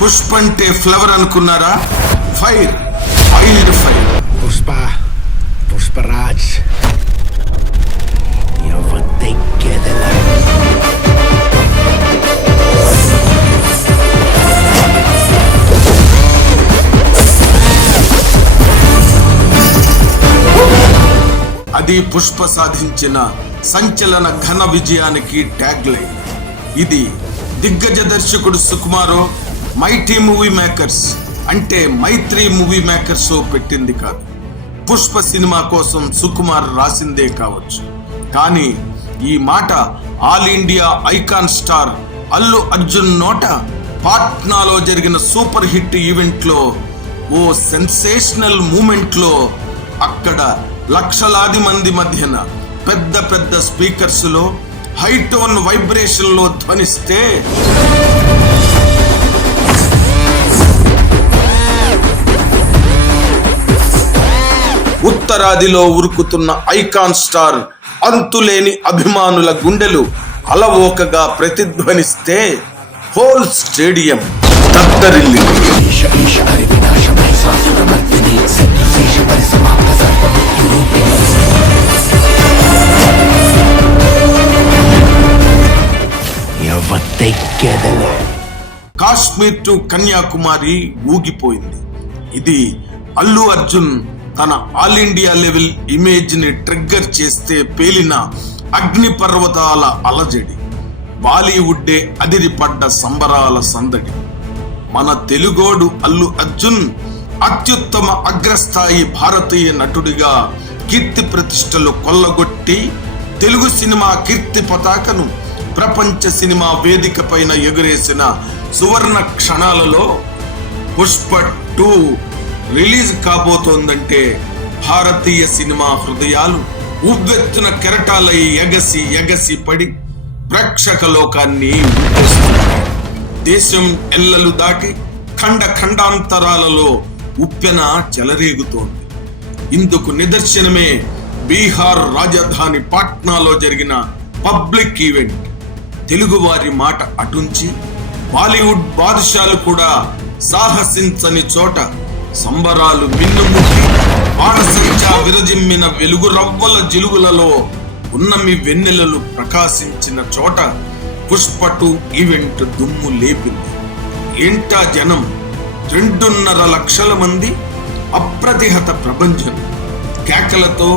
పుష్ప అంటే ఫ్లవర్ అనుకున్నారా? Fire. Wild fire. Pushpa Pushparaj. అది పుష్ప సాధించిన సంచలన ఘన విజయానికి ట్యాగ్ లైన్ ఇది దిగ్గజ దర్శకుడు సుకుమారో మైటీ మూవీ మేకర్స్ అంటే మైత్రి మూవీ మేకర్స్ పెట్టింది కాదు. పుష్ప సినిమా కోసం సుకుమార్ రాసిందే కావచ్చు. కానీ ఈ మాట all India icon star Allu Arjun నోట పాట్నాలో జరిగిన సూపర్ హిట్ ఈవెంట్లో ఓ సెన్సేషనల్ మూమెంట్లో అక్కడ లక్షలాది మంది మధ్యన పెద్ద పెద్ద స్పీకర్స్లో హైటోన్ వైబ్రేషన్లో ధ్వనిస్తే ఉత్తరాదిలో ఉరుకుతున్న ఐకాన్ స్టార్ అంతులేని అభిమానుల గుండెలు అలవోకగా ప్రతిధ్వనిస్తే whole stadium Kashmir to Kanyakumari ఊగిపోయింది. ఇది అల్లు అర్జున్ తన ఆల్ ఇండియా లెవెల్ ఇమేజ్ని ట్రిగ్గర్ చేస్తే పేలిన అగ్ని పర్వతాల అలజడి బాలీవుడ్డే అదిరిపడ్డ సంబరాల సందడి. మన తెలుగోడు అల్లు అర్జున్ అత్యుత్తమ అగ్రస్థాయి భారతీయ నటుడిగా కీర్తి ప్రతిష్టలు కొల్లగొట్టి తెలుగు సినిమా కీర్తి పతాకను ప్రపంచ సినిమా వేదిక పైన ఎగురేసిన సువర్ణ క్షణాలలో పుష్ప టూ రిలీజ్ కాబోతోందంటే భారతీయ సినిమా హృదయాలు ఉవ్వెత్తున కెరటాలై ఎగసి ఎగసి పడి ప్రేక్షక లోకాన్ని దేశం ఎల్లలు దాటి ఖండ ఖండాంతరాలలో ఉప్పెన చెలరేగుతోంది. ఇందుకు నిదర్శనమే బీహార్ రాజధాని పాట్నాలో జరిగిన పబ్లిక్ ఈవెంట్. తెలుగువారి మాట అటుంచి బాలీవుడ్ బాదుషాలు కూడా సాహసించని చోట సంబరాలు మిన్నుముట్టి బాణసంచా విరజిమ్మిన వెలుగు రవ్వల జిలుగులలో ఉన్నమి వెన్నెలలు ప్రకాశించిన చోట పుష్పటు ఈవెంట్ దుమ్ము లేపింది. ఏంటా జనం? రెండున్నర లక్షల మంది? అప్రతిహత ప్రపంచం. కేకలతో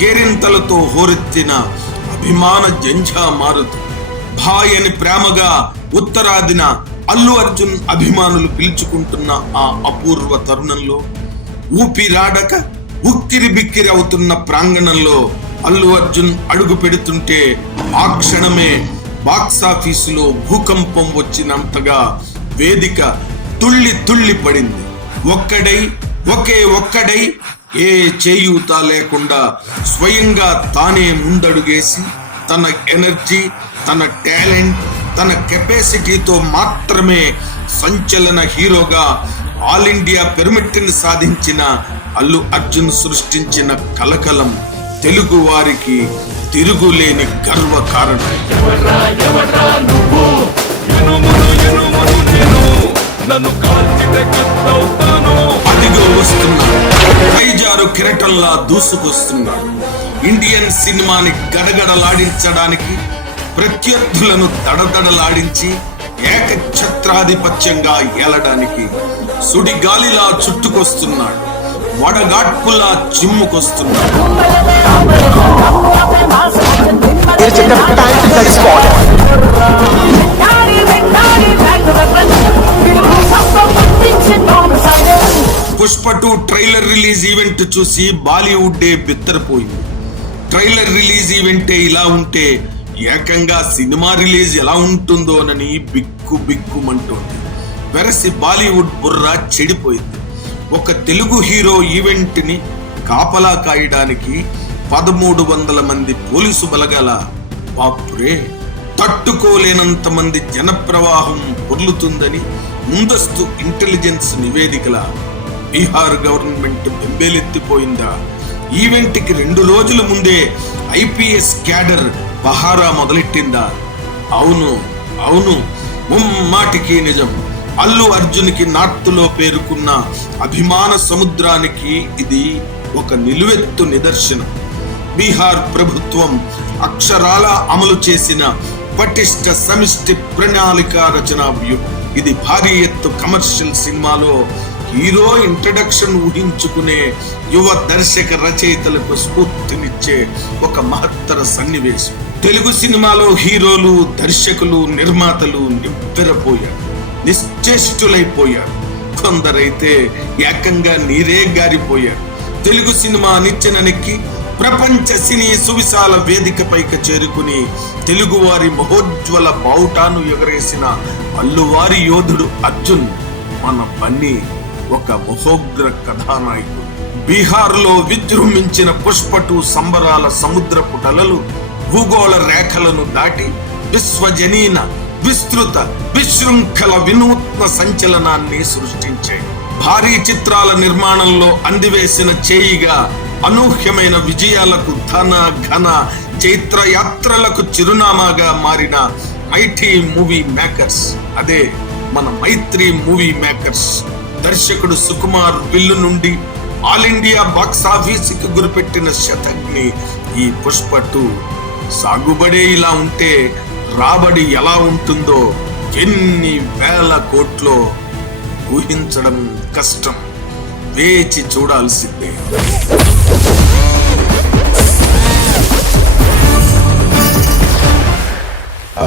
కేరింతలతో హోరెత్తిన అభిమాన జంఝా మారుతు భాయని ప్రేమగా ఉత్తరాదిన అల్లు అర్జున్ అభిమానులు పిలుచుకుంటున్న ఆ అపూర్వ తరుణంలో ఊపిరాడక ఉక్కిరి బిక్కిరి అవుతున్న ప్రాంగణంలో అల్లు అర్జున్ అడుగు పెడుతుంటే ఆ క్షణమే బాక్సాఫీసులో భూకంపం వచ్చినంతగా వేదిక తుళ్ళి తుళ్ళి పడింది. ఒక్కడై ఒకే ఒక్కడై ఏ చేయూత లేకుండా స్వయంగా తానే ముందడుగేసి తన ఎనర్జీ తన టాలెంట్ తన కెపాసిటీతో మాత్రమే సంచలన హీరోగా ఆల్ ఇండియా పెర్మిట్ని సాధించిన అల్లు అర్జున్ సృష్టించిన కలకలం తెలుగు వారికి తిరుగులేని గర్వ కారణం. నన్ను అదిగో వస్తున్నాడు కిరటంలా దూసుకొస్తున్నాడు ఇండియన్ సినిమాని గడగడలాడించడానికి ప్రత్యర్థులను దడదడలాడించి ఏకఛత్రాధిపత్యంగా ఏలడానికి సుడిగాలిలా చుట్టుకొస్తున్నాడు. వడగాట్పులా చిమ్ముకొస్తున్నాడు. Pushpa two trailer release event చూసి బాలీవుడ్ డే బిత్తరపోయింది. ట్రైలర్ రిలీజ్ ఈవెంటే ఇలా ఉంటే ఏకంగా సినిమా రిలీజ్ ఎలా ఉంటుందోనని బిక్కు బిక్కుమంటోంది. వెరసి బాలీవుడ్ బుర్ర చెడిపోయింది. ఒక తెలుగు హీరో ఈవెంట్ని కాపలా కాయడానికి పదమూడు వందల మంది పోలీసు బలగల బాపురే తట్టుకోలేనంత మంది జనప్రవాహం పొర్లుతుందని ముందస్తు ఇంటెలిజెన్స్ నివేదికల బీహార్ గవర్నమెంట్ బెంబేలెత్తిపోయిందా? ఈవెంట్కి రెండు రోజుల ముందే ఐపీఎస్ క్యాడర్ పహారా మొదలెట్టిందా? అవును అవును ముమ్మాటికి నిజం. అల్లు అర్జున్కి నార్త్లో పేరుకున్న అభిమాన సముద్రానికి ఇది ఒక నిలువెత్తు నిదర్శనం. బీహార్ ప్రభుత్వం అక్షరాల అమలు చేసిన పటిష్ట సమిష్టి ప్రణాళిక రచన వ్యూహం. ఇది భారీ ఎత్తు కమర్షియల్ సినిమాలో హీరో ఇంట్రడక్షన్ ఊహించుకునే యువ దర్శక రచయితలకు స్ఫూర్తినిచ్చే ఒక మహత్తర సన్నివేశం. తెలుగు సినిమాలో హీరోలు దర్శకులు నిర్మాతలు నివ్వెరపోయారు నిశ్చేష్టులైపోయారు. కొందరైతే ఏకంగా నీరే గారిపోయారు. తెలుగు సినిమా నిచ్చెననికి ప్రపంచ సినీ సువిశాల వేదికపైకి చేరుకుని తెలుగువారి మహోజ్వల బావుటాను ఎగరేసిన అల్లువారి యోధుడు అర్జున్ మన బన్నీ ఒక మహోగ్ర కథానాయకుడు. బీహార్లో విజృంభించిన పుష్పటు సంబరాల సముద్ర పుటలలు భూగోళ రేఖలను దాటి విశ్వజనీన విస్తృత విశృంఖల వినూత్న సంచలనాన్ని సృష్టించే భారీ చిత్రాల నిర్మాణంలో అందివేసిన చేయిగా అనూహ్యమైన విజయాలకు ధన ఘన చైత్రయాత్రలకు చిరునామాగా మారిన మైటీ మూవీ మేకర్స్. అదే మన మైత్రి మూవీ మేకర్స్. దర్శకుడు సుకుమార్ విల్లు నుండి ఆల్ ఇండియా బాక్స్ ఆఫీస్కి గురిపెట్టిన శతగ్ని ఈ పుష్ప టూ. సాగుబడే ఇలా ఉంటే రాబడి ఎలా ఉంటుందో ఎన్ని వేల కోట్లో ఊహించడం కష్టం. వేచి చూడాల్సిందే.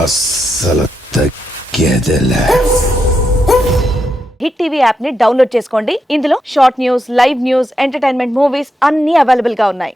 అస్సలు తగ్గేదలే. హిట్ టీవీ యాప్ని డౌన్లోడ్ చేసుకోండి. ఇందులో short news live news entertainment movies అన్ని అవైలబుల్గా ఉన్నాయి.